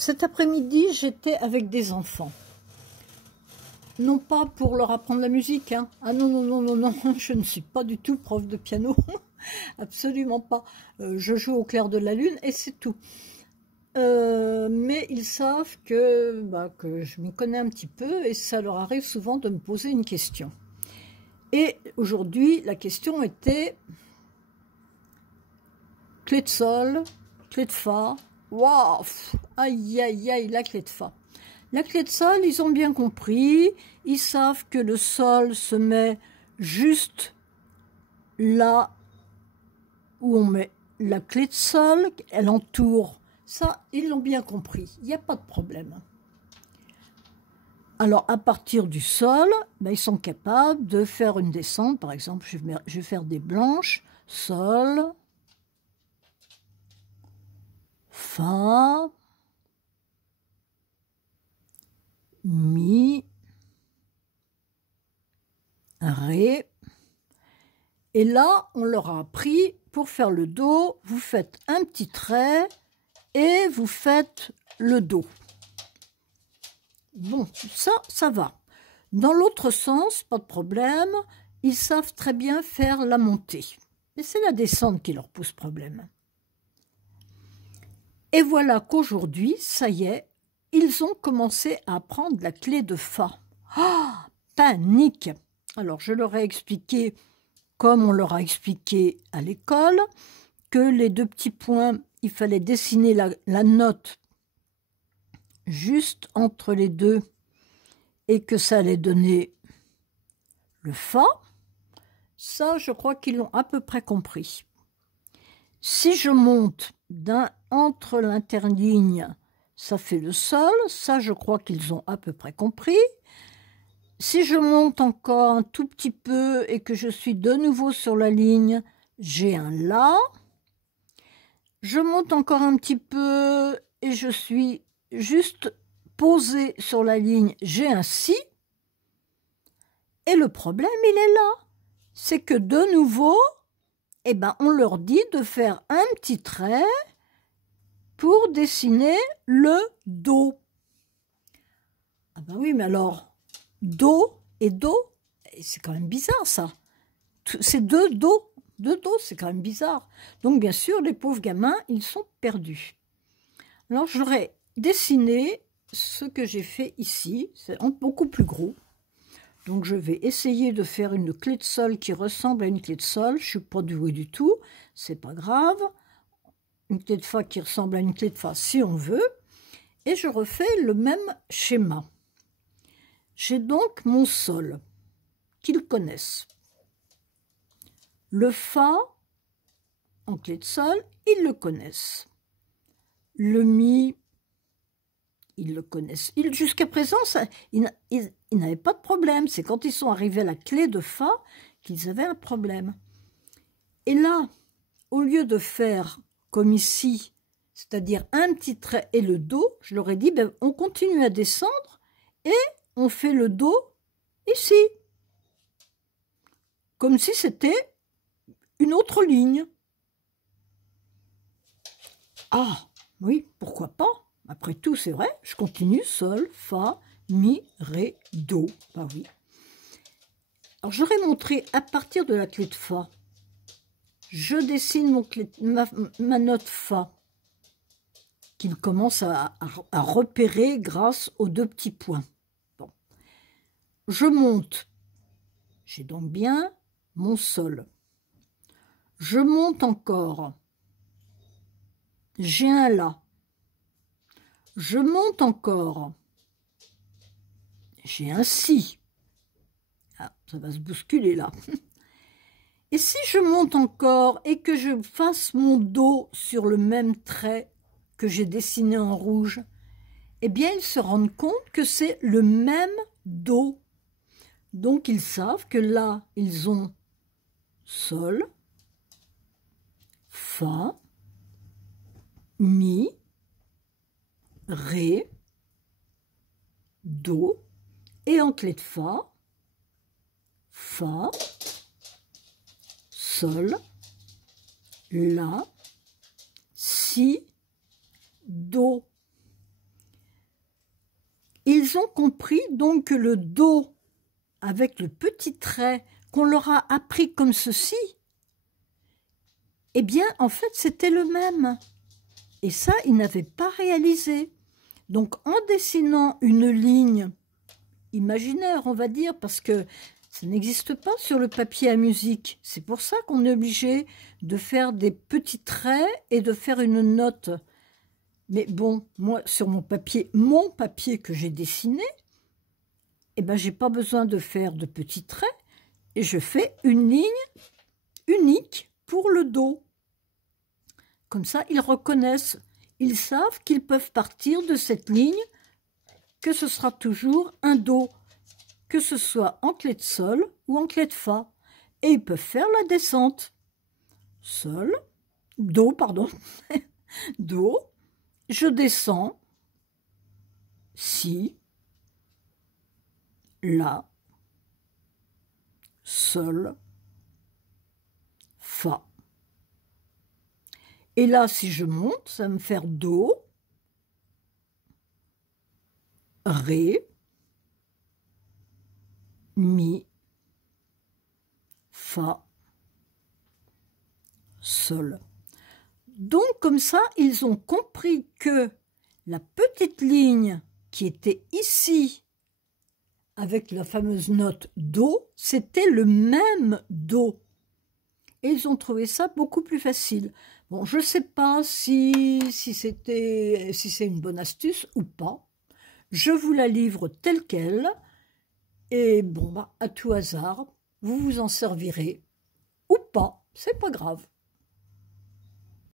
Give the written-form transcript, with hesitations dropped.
Cet après-midi, j'étais avec des enfants. Non pas pour leur apprendre la musique, hein. Ah non, non, non, non, non, je ne suis pas du tout prof de piano. Absolument pas. Je joue au clair de la lune et c'est tout. Mais ils savent que je m'y connais un petit peu et ça leur arrive souvent de me poser une question. Et aujourd'hui, la question était clé de sol, clé de fa. Waouh, aïe, aïe, aïe, la clé de fa. La clé de sol, ils ont bien compris. Ils savent que le sol se met juste là où on met la clé de sol. Elle entoure. Ça, ils l'ont bien compris. Il n'y a pas de problème. Alors, à partir du sol, ils sont capables de faire une descente. Par exemple, je vais faire des blanches. Sol, fa, mi, ré. Et là, on leur a appris, pour faire le do, vous faites un petit trait et vous faites le do. Bon, ça va. Dans l'autre sens, pas de problème, ils savent très bien faire la montée. Mais c'est la descente qui leur pose problème. Et voilà qu'aujourd'hui, ça y est, ils ont commencé à apprendre la clé de fa. Ah, panique! Alors, je leur ai expliqué, comme on leur a expliqué à l'école, que les deux petits points, il fallait dessiner la note juste entre les deux et que ça allait donner le fa. Ça, je crois qu'ils l'ont à peu près compris. Si je monte entre l'interligne, ça fait le sol. Ça, je crois qu'ils ont à peu près compris. Si je monte encore un tout petit peu et que je suis de nouveau sur la ligne, j'ai un la. Je monte encore un petit peu et je suis juste posée sur la ligne, j'ai un si. Et le problème, il est là. C'est que de nouveau, on leur dit de faire un petit trait pour dessiner le do. Ah ben oui, mais alors, do et do, c'est quand même bizarre ça. C'est deux do, c'est quand même bizarre. Donc bien sûr, les pauvres gamins, ils sont perdus. Alors j'aurais dessiné ce que j'ai fait ici, c'est beaucoup plus gros. Donc je vais essayer de faire une clé de sol qui ressemble à une clé de sol. Je ne suis pas douée du tout, c'est pas grave. Une clé de fa qui ressemble à une clé de fa si on veut. Et je refais le même schéma. J'ai donc mon sol, qu'ils connaissent. Le fa en clé de sol, ils le connaissent. Le mi, ils le connaissent. Jusqu'à présent, ils n'avaient pas de problème. C'est quand ils sont arrivés à la clé de fa qu'ils avaient un problème. Et là, au lieu de faire comme ici, c'est-à-dire un petit trait et le do, je leur ai dit, on continue à descendre et on fait le do ici. Comme si c'était une autre ligne. Ah, oui, pourquoi pas? Après tout, c'est vrai, je continue, sol, fa, mi, ré, do. Bah oui. Alors, j'aurais montré à partir de la clé de fa. Je dessine ma note fa, qu'il commence à repérer grâce aux deux petits points. Bon. Je monte. J'ai donc bien mon sol. Je monte encore. J'ai un la. Je monte encore. J'ai un si. Ah, ça va se bousculer là. Et si je monte encore et que je fasse mon do sur le même trait que j'ai dessiné en rouge, eh bien, ils se rendent compte que c'est le même do. Donc, ils savent que là, ils ont sol, fa, mi, ré, do, et en clé de fa, sol, la, si, do. ils ont compris donc que le Do, avec le petit trait qu'on leur a appris comme ceci, eh bien, en fait, c'était le même. Et ça, ils n'avaient pas réalisé. Donc, en dessinant une ligne imaginaire, on va dire, parce que ça n'existe pas sur le papier à musique. C'est pour ça qu'on est obligé de faire des petits traits et de faire une note. Mais bon, moi, sur mon papier que j'ai dessiné, eh ben, j'ai pas besoin de faire de petits traits et je fais une ligne unique pour le Do. Comme ça, ils reconnaissent, ils savent qu'ils peuvent partir de cette ligne, que ce sera toujours un Do, que ce soit en clé de Sol ou en clé de Fa. Et ils peuvent faire la descente. Sol, Do, pardon, Do, je descends, Si, La, Sol, Fa. Et là, si je monte, ça va me faire Do, Ré, Mi, Fa, Sol. Donc, comme ça, ils ont compris que la petite ligne qui était ici, avec la fameuse note Do, c'était le même Do. Et ils ont trouvé ça beaucoup plus facile. Bon, je ne sais pas si c'est une bonne astuce ou pas. Je vous la livre telle qu'elle. Et bon, bah, à tout hasard, vous vous en servirez ou pas. C'est pas grave.